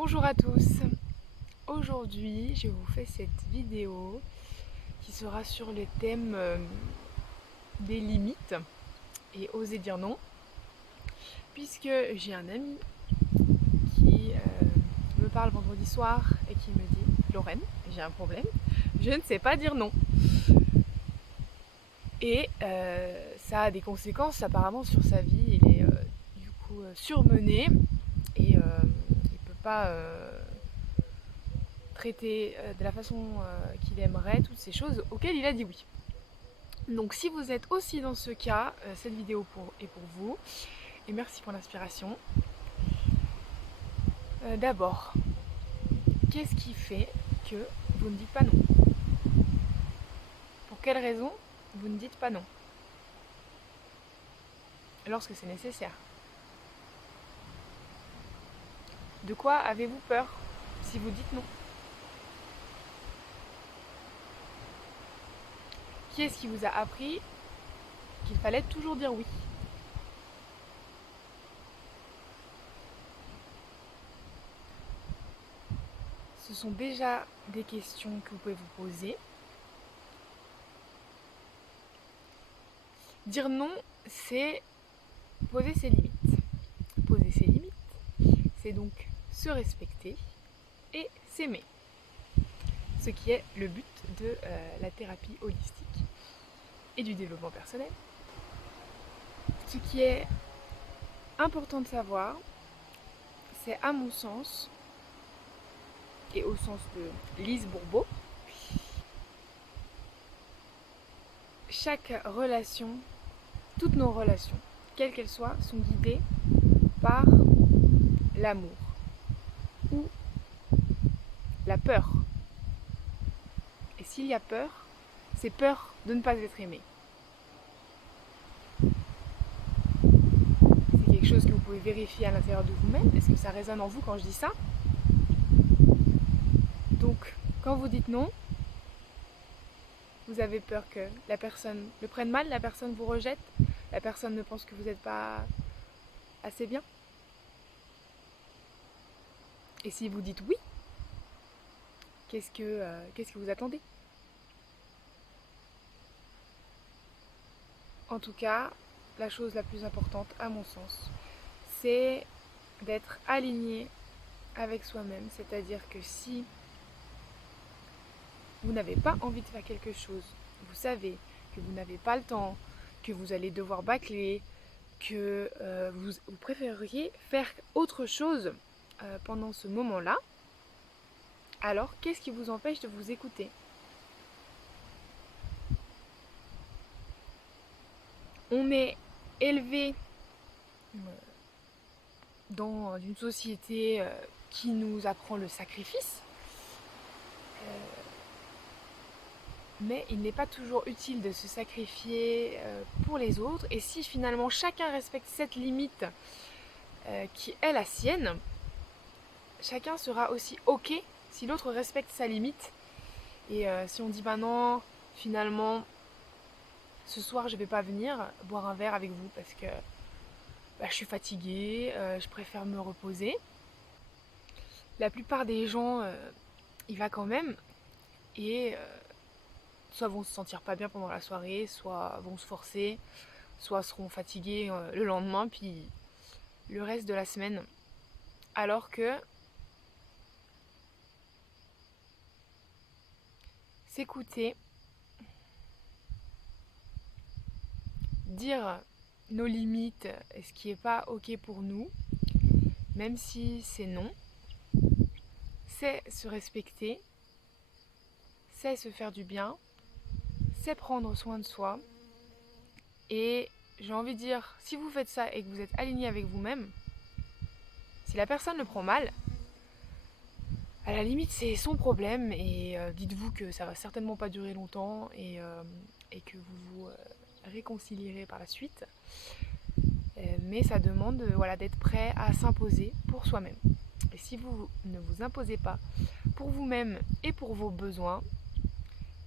Bonjour à tous, aujourd'hui je vous fais cette vidéo qui sera sur le thème des limites et oser dire non, puisque j'ai un ami qui me parle vendredi soir et qui me dit: Lorraine, j'ai un problème, je ne sais pas dire non. Et ça a des conséquences apparemment sur sa vie. Il est du coup surmené et il ne peut pas traiter de la façon qu'il aimerait toutes ces choses auxquelles il a dit oui. Donc si vous êtes aussi dans ce cas, cette vidéo est pour vous. Et merci pour l'inspiration. D'abord, qu'est-ce qui fait que vous ne dites pas non? Pour quelle raison vous ne dites pas non lorsque c'est nécessaire? De quoi avez-vous peur si vous dites non? Qui est-ce qui vous a appris qu'il fallait toujours dire oui? Ce sont déjà des questions que vous pouvez vous poser. Dire non, c'est poser ses limites. Poser ses limites, c'est donc se respecter et s'aimer. Ce qui est le but de la thérapie holistique et du développement personnel. Ce qui est important de savoir, c'est à mon sens, et au sens de Lise Bourbeau, chaque relation, toutes nos relations, quelles qu'elles soient, sont guidées par l'amour ou la peur. Et s'il y a peur, c'est peur de ne pas être aimé. C'est quelque chose que vous pouvez vérifier à l'intérieur de vous-même. Est-ce que ça résonne en vous quand je dis ça? Donc, quand vous dites non, vous avez peur que la personne le prenne mal, la personne vous rejette, la personne ne pense que vous n'êtes pas assez bien. Et si vous dites oui, qu'est-ce que vous attendez? En tout cas, la chose la plus importante, à mon sens, c'est d'être aligné avec soi-même. C'est-à-dire que si vous n'avez pas envie de faire quelque chose, vous savez que vous n'avez pas le temps, que vous allez devoir bâcler, que vous préféreriez faire autre chose pendant ce moment-là, alors qu'est-ce qui vous empêche de vous écouter? On est élevé dans une société qui nous apprend le sacrifice, mais il n'est pas toujours utile de se sacrifier pour les autres. Et si finalement chacun respecte cette limite qui est la sienne, chacun sera aussi ok si l'autre respecte sa limite. Et si on dit bah non, finalement ce soir je vais pas venir boire un verre avec vous parce que je suis fatiguée, je préfère me reposer. La plupart des gens y va quand même et soit vont se sentir pas bien pendant la soirée, soit vont se forcer, soit seront fatigués le lendemain, puis le reste de la semaine. Alors que s'écouter, dire nos limites et ce qui n'est pas ok pour nous, même si c'est non, c'est se respecter, c'est se faire du bien, c'est prendre soin de soi. Et j'ai envie de dire, si vous faites ça et que vous êtes aligné avec vous-même, si la personne le prend mal, à la limite c'est son problème et dites-vous que ça va certainement pas durer longtemps et que vous vous réconcilierez par la suite. Mais ça demande d'être prêt à s'imposer pour soi-même. Et si vous ne vous imposez pas pour vous-même et pour vos besoins,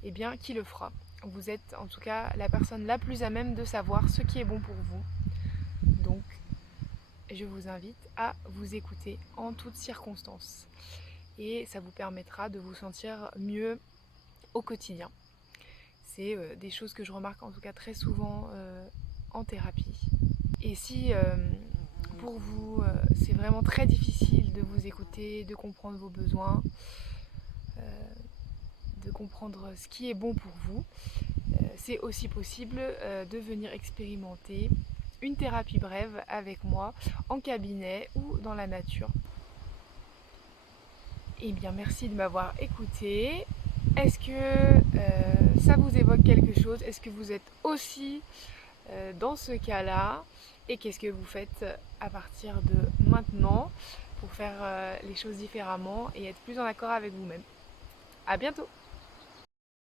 eh bien qui le fera? Vous êtes en tout cas la personne la plus à même de savoir ce qui est bon pour vous. Donc je vous invite à vous écouter en toutes circonstances. Et ça vous permettra de vous sentir mieux au quotidien. C'est des choses que je remarque en tout cas très souvent en thérapie. Et si pour vous c'est vraiment très difficile de vous écouter, de comprendre vos besoins, de comprendre ce qui est bon pour vous, c'est aussi possible de venir expérimenter une thérapie brève avec moi en cabinet ou dans la nature. Eh bien, merci de m'avoir écouté. Est-ce que ça vous évoque quelque chose? Est-ce que vous êtes aussi dans ce cas-là? Et qu'est-ce que vous faites à partir de maintenant pour faire les choses différemment et être plus en accord avec vous-même? À bientôt!